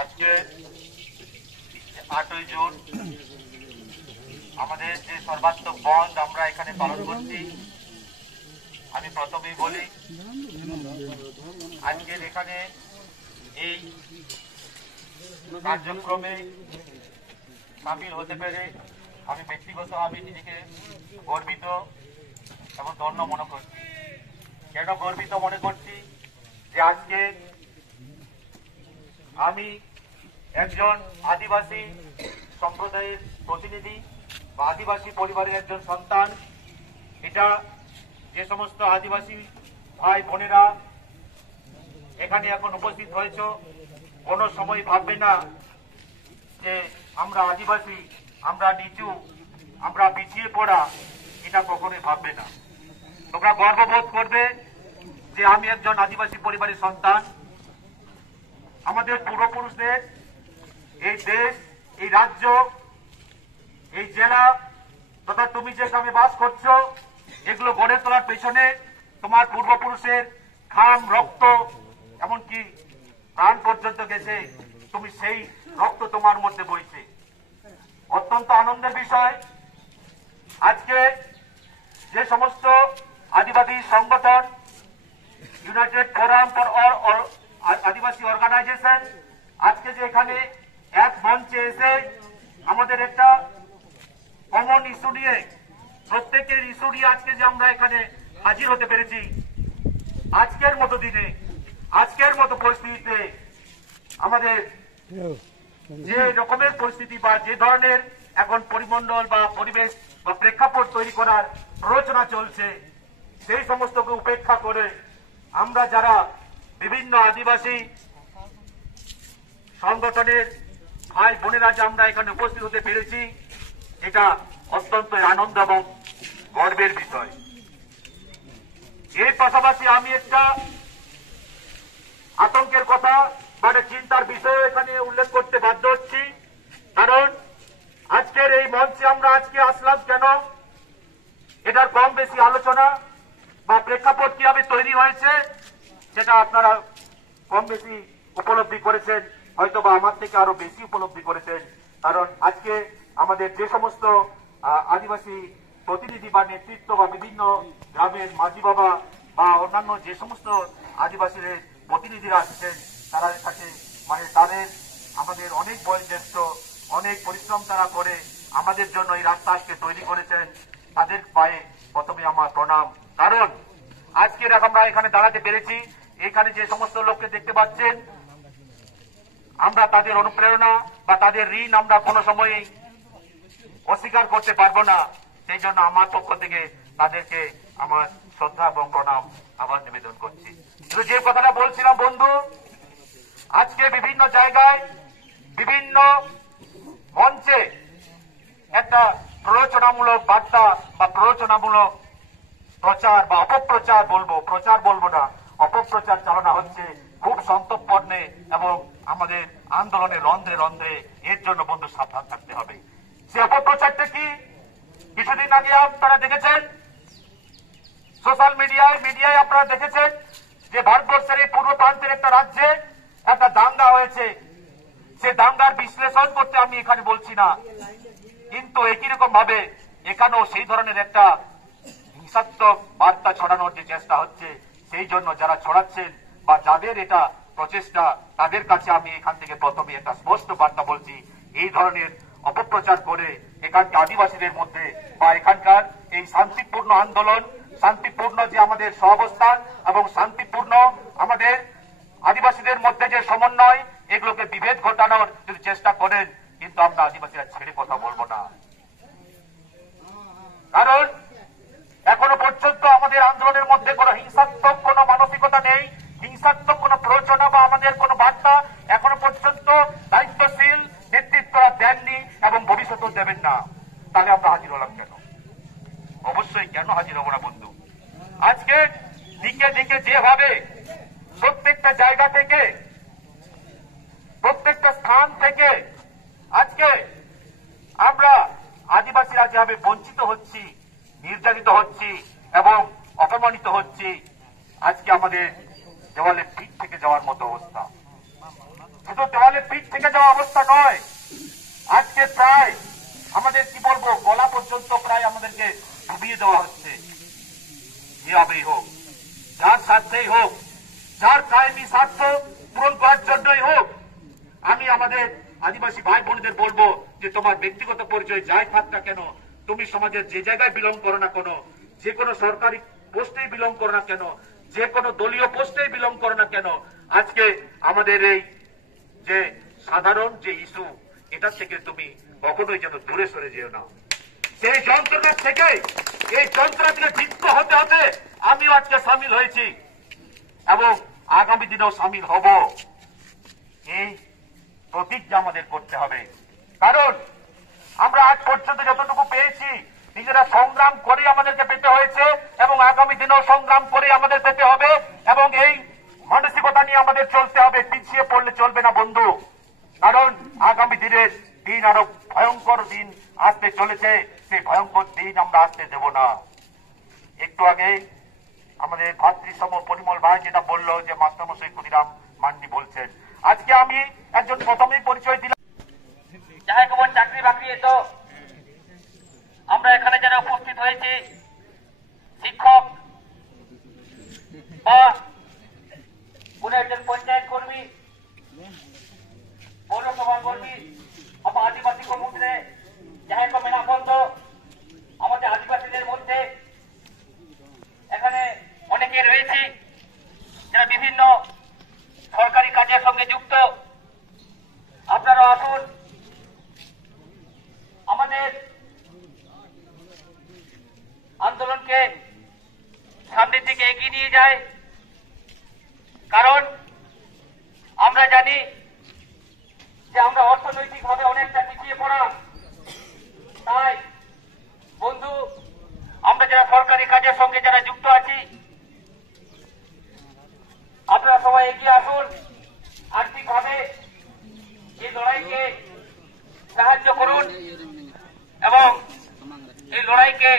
আজকে 8ই জুন আমাদের যে সর্বাত্মক বন্ধ আমরা এখানে পালন করছি। আমি প্রথমেই বলি, আজকের এখানে এই কার্যক্রমে সামিল হতে পেরে আমি ব্যক্তিগতভাবে নিজেকে গর্বিত এবং ধন্য মনে করছি। কেন গর্বিত মনে করছি? যে আজকে আমি একজন আদিবাসী সম্প্রদায়ের প্রতিনিধি বা আদিবাসী পরিবারের একজন সন্তান। এটা যে সমস্ত আদিবাসী ভাই বোনেরা এখানে এখন উপস্থিত হয়েছ, কোনো সময় ভাববে না যে আমরা আদিবাসী, আমরা নিচু, আমরা পিছিয়ে পড়া, এটা কখনোই ভাববে না। তোমরা গর্ববোধ করবে যে আমি একজন আদিবাসী পরিবারের সন্তান। আমাদের পূর্বপুরুষদের এই দেশ, এই রাজ্য, এই জেলা তথা তুমি যে গ্রামে বাস করছো, এগুলো গড়ে তোলার পেছনে তোমার পূর্বপুরুষের ঘাম, রক্ত, এমনকি প্রাণ পর্যন্ত গেছে। তুমি সেই রক্ত তোমার মধ্যে বইছে। অত্যন্ত আনন্দের বিষয়, আজকে যে সমস্ত আদিবাসী সংগঠন, United Forum for Adivasi organisation, আজকে যে এখানে এক মঞ্চে এসে আমাদের একটা কমন ইস্যু নিয়ে, প্রত্যেকের ইস্যু নিয়ে আজকে যে আমরা এখানে হাজির হতে পেরেছি, আজকের মতো দিনে, আজকের মতো পরিস্থিতিতে আমাদের যে রকমের পরিস্থিতি বা যে ধরনের এখন পরিমণ্ডল বা পরিবেশ বা প্রেক্ষাপট তৈরি করার প্ররোচনা চলছে, সেই সমস্তকে উপেক্ষা করে আমরা যারা বিভিন্ন আদিবাসী সংগঠনের ভাই বোনেরা যে আমরা এখানে উপস্থিত হতে পেরেছি, এটা অত্যন্ত আনন্দ এবং গর্বের বিষয়। এর পাশাপাশি আমি একটা আতঙ্কের কথা বা চিন্তার বিষয় এখানে উল্লেখ করতে বাধ্য হচ্ছি। কারণ আজকের এই মঞ্চে আমরা আজকে আসলাম কেন, এটার কম বেশি আলোচনা বা প্রেক্ষাপট কিভাবে তৈরি হয়েছে সেটা আপনারা কম বেশি উপলব্ধি করেছেন, হয়তো বা আমার থেকে আরো বেশি উপলব্ধি করেছেন। কারণ আজকে আমাদের যে সমস্ত আদিবাসী প্রতিনিধি বা নেতৃত্ব বা বিভিন্ন গ্রামের মাঝি বাবা বা অন্যান্য যে সমস্ত আদিবাসীদের প্রতিনিধিরা আসছেন, তারা কাছে মানে তাদের আমাদের অনেক বয়োজ্যেষ্ঠ, অনেক পরিশ্রম তারা করে আমাদের জন্য এই রাস্তা আজকে তৈরি করেছেন। তাদের পায়ে প্রথমে আমার প্রণাম। কারণ আজকে আমরা এখানে দাঁড়াতে পেরেছি, এখানে যে সমস্ত লোককে দেখতে পাচ্ছেন, আমরা তাদের অনুপ্রেরণা বা তাদের ঋণ আমরা কোনো সময়ই অস্বীকার করতে পারবো না। সেই জন্য আমার পক্ষ থেকে তাদেরকে আমার শ্রদ্ধা এবং প্রণাম আবার নিবেদন করছি। কিন্তু যে কথাটা বলছিলাম বন্ধু, আজকে বিভিন্ন জায়গায় বিভিন্ন মঞ্চে একটা প্ররোচনামূলক বার্তা বা প্ররোচনামূলক প্রচার বা অপপ্রচার বলবো, প্রচার বলবো না, অপপ্রচার চালানো হচ্ছে খুব সন্তর্পণে এবং আমাদের আন্দোলনের রন্ধ্রে রন্ধ্রে। এর জন্য বন্ধু সাবধান থাকতে হবে। সে অপপ্রচারটা কি? কিছুদিন আগে আপনারা দেখেছেন সোশ্যাল মিডিয়ায় আপনারা দেখেছেন যে ভারতবর্ষের এই পূর্ব প্রান্তের একটা রাজ্যে একটা দাঙ্গা হয়েছে। সে দাঙ্গার বিশ্লেষণ করতে আমি এখানে বলছি না, কিন্তু একই রকম ভাবে এখানেও সেই ধরনের একটা হিংসাত্মক বার্তা ছড়ানোর যে চেষ্টা হচ্ছে, সেই জন্য যারা ছড়াচ্ছেন বা যাদের এটা প্রচেষ্টা, তাদের কাছে আমি এখান থেকে প্রথমে একটা স্পষ্ট বার্তা বলছি, এই ধরনের অপপ্রচার করে এখানকার আদিবাসীদের মধ্যে বা এখানকার এই শান্তিপূর্ণ আন্দোলন, শান্তিপূর্ণ যে আমাদের সহাবস্থান এবং শান্তিপূর্ণ আমাদের আদিবাসীদের মধ্যে যে সমন্বয়, এগুলোকে বিভেদ ঘটানোর যদি চেষ্টা করেন, কিন্তু আমরা আদিবাসীরা ছেড়ে কথা বলবো না। কারণ এখনো পর্যন্ত আমাদের আন্দোলনের মধ্যে কোনো হিংসাত্মক কোনো মানসিকতা নেই, হিংসাত্মক কোনো প্ররোচনা বা আমাদের কোনো বার্তা এখনো পর্যন্ত দায়িত্বশীল নেতৃত্বরা দেননি এবং ভবিষ্যতেও দেবেন না। তাহলে আমরা হাজির হলাম কেন? অবশ্যই কেন হাজির হব না বন্ধু। আজকে দিকে দিকে যেভাবে প্রত্যেকটা জায়গা থেকে, প্রত্যেকটা স্থান থেকে আজকে আমরা আদিবাসীরা যেভাবে বঞ্চিত হচ্ছি, নির্যাতিত হচ্ছি এবং অপমানিত হচ্ছি, আজকে আমাদের দেওয়ালে পিঠ থেকে যাওয়ার মতো অবস্থা। শুধু দেওয়ালে পিঠ থেকে যাওয়া অবস্থা নয়, আজকে প্রায় আমাদের কি বলবো, গলা পর্যন্ত প্রায় আমাদেরকে ডুবিয়ে দেওয়া হচ্ছে। যেভাবেই হোক, যার স্বার্থেই হোক, যার কায়েমি স্বার্থ পূরণ করার জন্যই হোক, আমি আমাদের আদিবাসী ভাই বোনদের বলবো যে তোমার ব্যক্তিগত পরিচয় যাই থাক না কেন, তুমি সমাজের যে জায়গায় বিলং করো না কেন, যে কোনো সরকারি পোস্টেই বিলং করো না কেন, যে কোনো দলীয় পোস্টেই বিলং করো না কেন, আজকে আমাদের এই যে সাধারণ যে ইস্যু, এটা থেকে তুমি কখনোই যেন দূরে সরে যেও না। সেই যন্ত্রণা থেকে, এই যন্ত্রণা থেকে মুক্ত হতে হতে আমিও আজকে সামিল হয়েছি এবং আগামী দিনেও সামিল হব। এই প্রতিজ্ঞা আমাদের করতে হবে, কারণ আমরা আজ পর্যন্ত যতটুকু পেয়েছি নিজেরা সংগ্রাম করে আমাদেরকে পেতে হয়েছে এবং আগামী দিনেও সংগ্রাম করে আমাদের পেতে হবে এবং এই মানসিকতা নিয়ে আমাদের চলতে হবে। পিছিয়ে পড়লে চলবে না বন্ধু, কারণ আগামী দিনের দিন আরো ভয়ঙ্কর দিন আসতে চলেছে, সেই ভয়ঙ্কর দিন আমরা আসতে দেব না। একটু আগে আমাদের ভাতৃসম পরিমল ভাই যেটা বললো যে মাস্টারমশাই ক্ষুদিরাম মান্ডি বলছেন, আজকে আমি একজন প্রথমেই পরিচয় দিলাম যাহাই কেমন চাকরি বাকরি, তো আমরা এখানে যারা উপস্থিত হয়েছি শিক্ষক বা কোন একজন পঞ্চায়েত কর্মী, পৌরসভা কর্মী বা আদিবাসী কর্মীদের যাহাই কমেন বন্ধ, আমাদের আদিবাসীদের মধ্যে এখানে অনেকে রয়েছে যারা বিভিন্ন সরকারি কাজের সঙ্গে যুক্ত। আপনারা আসুন, আমাদের আন্দোলনকে সামনের দিকে এগিয়ে নিয়ে যায়, কারণ আমরা জানি যে আমরা অর্থনৈতিকভাবে অনেকটা পিছিয়ে পড়া। তাই বন্ধু, আমরা যারা সরকারি কাজের সঙ্গে যারা যুক্ত আছি, আপনারা সবাই এগিয়ে আসুন, আর্থিকভাবে এই লড়াইকে সাহায্য করুন এবং এই লড়াইকে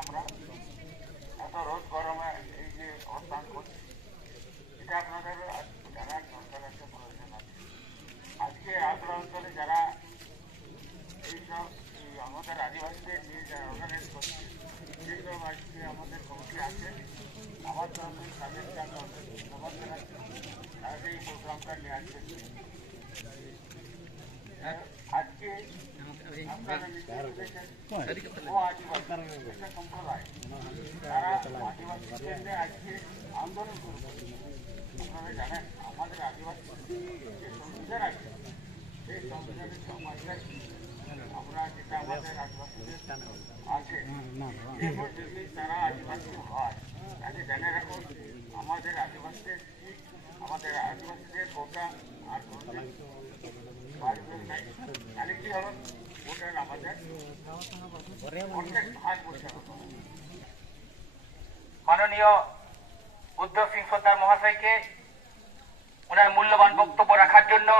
আমরা এত রোদ গরমে এই যে অবস্থান করছি, এটা আপনাদের জানার দরকার একটা প্রয়োজন আছে। আজকে আগ্রা অঞ্চলে যারা এইসব আমাদের আদিবাসীদের নিয়ে যারা অর্গানাইজ করছে, যেসব আজকে আমাদের কমিটি আছে, আমার তরফে তাদেরকে আমি অনেক ধন্যবাদ জানাচ্ছি, তাদের এই প্রোগ্রামটা নিয়ে আসছে। আজকে আপনারা নিশ্চয় দেখেছেন ও আদিবাসী একটা সম্প্রদায়, তারা আদিবাসীদের আজকে আন্দোলন করবে। আপনারা জানেন আমাদের আদিবাসী যে সংবিধান আছে, সেই সংবিধানের সমাজটা আমরা যেটা আমাদের আদিবাসীদের আছে, এর মধ্যে তারা আদিবাসী হয়। তাকে জেনে রাখুন, আমাদের আদিবাসীদের কোটা আর আরেকটি হল ভোটার আমাদের অনেক ভাগ বসে। মাননীয় উদ্ধব সিং সরকার মহাশয়কে ওনার মূল্যবান বক্তব্য রাখার জন্য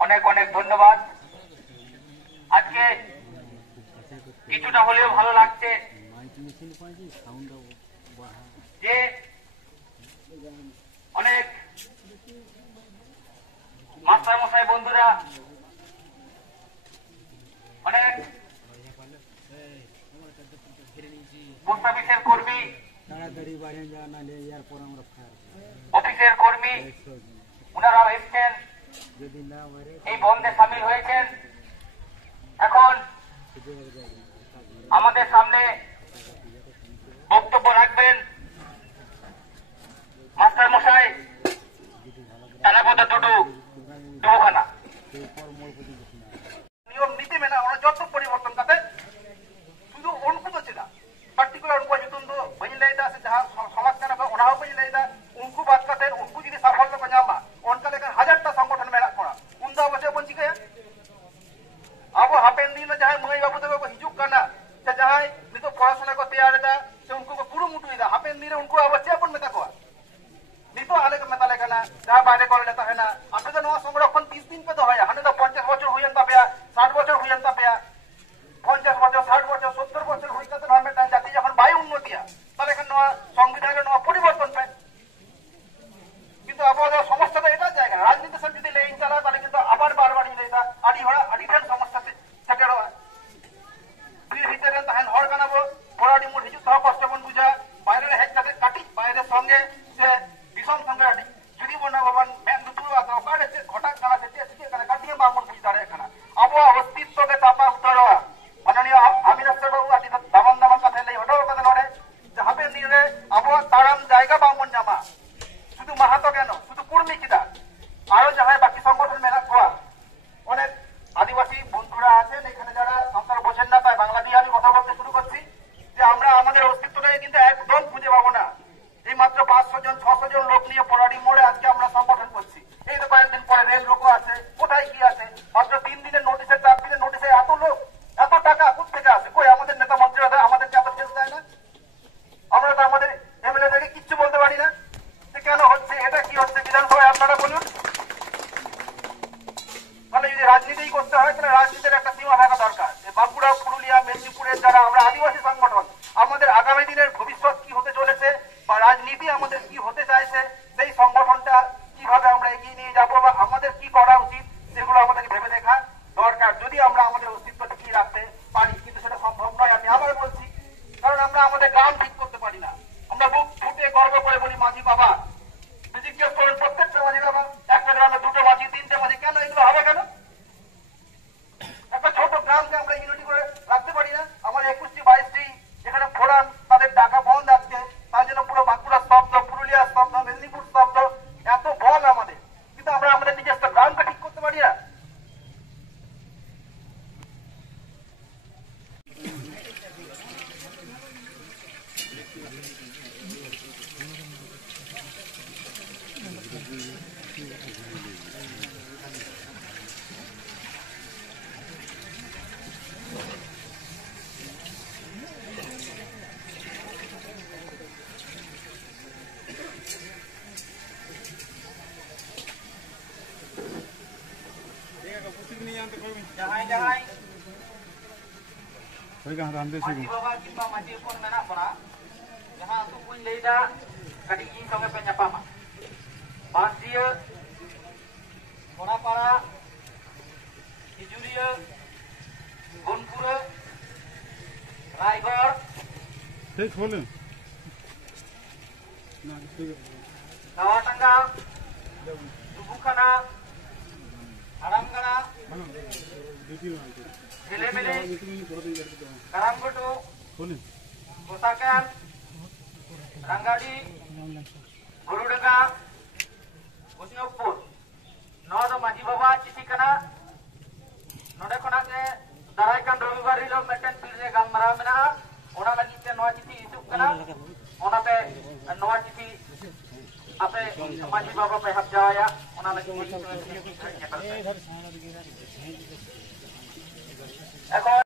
অনেক অনেক ধন্যবাদ। আজকে কিছুটা হলেও ভালো লাগছে যে অনেক মাস্টার মশাই বন্ধুরা, অনেক পোস্ট অফিসের কর্মী, অফিসের কর্মী, ওনারাও এসছেন, এই বন্ধে সামিল হয়েছেন। এখন আমাদের সামনে বক্তব্য রাখবেন মাস্টার মশাই उनको बात करते उनको जुदी साफल्य को नामा उनका लेकर 1000टा संगठन मेरा कोड़ा उनदा बचे बन चिकाया अब हापेन दिन जहां मई बाबू तक हिजुक करना से जहां नितो पढ़ाशोना को तैयार दा से उनको को कुरुमुटुइदा हापेन दिन उनको अब चेपन मेता को नितो आले को मेता लेकना जहां बारे को लेता है ना आपे तो नवा संरक्षण 30 दिन पे तो है हाने तो 50 बछर हुयन तापया 60 बछर हुयन तापया 50 बछर 60 बछर 70 बछर हुई तो हमें जाति যখন বায়ু উন্নতিয়া তাহলে এখন নয়া সংবিধানের নয়া পরিবর্তন পায় কিন্তু আবহাওয়া সমস্যাটা এটা জায়গা রাজনীতি সব যদি লেইন চালা তাহলে কিন্তু আবার বারবার যদি এটা আড়িঠান সমস্যাতে সেটেল হয় বীর ভিতরে তাহেন হর কানাবো পড়াড়ি মুড হিজু সহ কষ্টবন বুঝা বাইরে হেড কাটে কাটি বাইরে সঙ্গে সে বিষম সঙ্গে আড়ি যদি বনা ভবন ব্যান দুটো আছে ওখানে ঘটা কানা সেটে সেটে কানা কাটিয়ে মামুন বুঝ দাঁড়ে এখানে আবহাওয়া অস্তিত্বকে চাপা উত্তর মাননীয় আমিনাস্টার বাবু আদি দামান দামান কথা লাই হটাও কথা নড়ে যাহাবে নিরে আবহাওয়া তারাম জায়গা বামন জামা শুধু মাহাতো কেন শুধু কুর্মি কিদা আরো যাহাই বাকি সংগঠন মেলা কোয়া অনেক আদিবাসী বন্ধুরা আছেন এখানে যারা সাঁওতাল বোঝেন না তাই বাংলা দিয়ে আমি কথা বলতে শুরু করছি যে আমরা আমাদের অস্তিত্বটাকে কিন্তু একদম খুঁজে পাবো না এই মাত্র 500 জন 600 জন লোক নিয়ে পরাড়ি মোড়ে আজকে আমরা সংগঠন করছি এই তো কয়েকদিন পরে রেল রোকো আছে কোথায় কি আছে মাত্র 3 দিনের নোটিশে 4 দিনের নোটিশে এত লোক এত টাকা কোথা থেকে আসে কই আমাদের নেতা মন্ত্রীরা আমাদেরকে আবার কেস দেয় না আমরা তো আমাদের এমএলএদেরকে কিচ্ছু বলতে পারি না যে কেন হচ্ছে এটা কি হচ্ছে বিধানসভায় আপনারা বলুন তাহলে যদি রাজনীতি করতে হয় তাহলে রাজনীতির একটা সীমা থাকা দরকার বাঁকুড়া পুরুলিয়া মেদিনীপুরের যারা আমরা আদিবাসী সংগঠন আমাদের আগামী দিনের ভবিষ্যৎ কি হতে চলেছে বা রাজনীতি আমাদের কি হতে চাইছে সেই সংগঠনটা কিভাবে আমরা এগিয়ে নিয়ে যাবো বা আমাদের কি করা উচিত সেগুলো আমাদেরকে ভেবে দেখা দরকার যদি আমরা আমাদের অস্তিত্ব টিকিয়ে রাখতে পারি কিন্তু সেটা সম্ভব নয় আমি আবার বলছি কারণ আমরা আমাদের গ্রাম ঠিক করতে পারি না আমরা বুক ফুটে গর্ব করে বলি মাঝি বাবা জিজ্ঞেস করেন প্রত্যেকটা মাঝি বাবা একটা গ্রামে 2টো মাঝি 3টে মাঝি কেন এগুলো হবে কেন একটা ছোট গ্রামকে আমরা ইউনিটি করে রাখতে পারি না আমাদের 21টি 22টি এখানে ফোরাম তাদের টাকা বন্ধ আজকে তার জন্য পুরো বাঁকুড়া স্তব্ধ পুরুলিয়া স্তব্ধ মেদিনীপুর স্তব্ধ এত বল আমাদের কিন্তু আমরা আমাদের নিজস্ব গ্রামকে ঠিক করতে পারি না Jangan Masih bawa kita masih pun menak pora. Jangan tu pun leda kadi ini sangat penyapa mak. Pas dia pora para Hijuria, Gonpura, Raigor. Take hold. Kawatangga, Dubukana, Aramgana, Hilemele, Karamgutu, Kosakan, Rangadi, Gurudaga, Usnopur. Nod Maji Baba Chitikana, Node Konake, Daraikan Ravivar Hilo Metan Pire Gamara Mena, Ona lagi te Noa Chiti Isukana, Ona pe Noa Chiti Ape Maji Baba pe hab jaya, Ona lagi এখন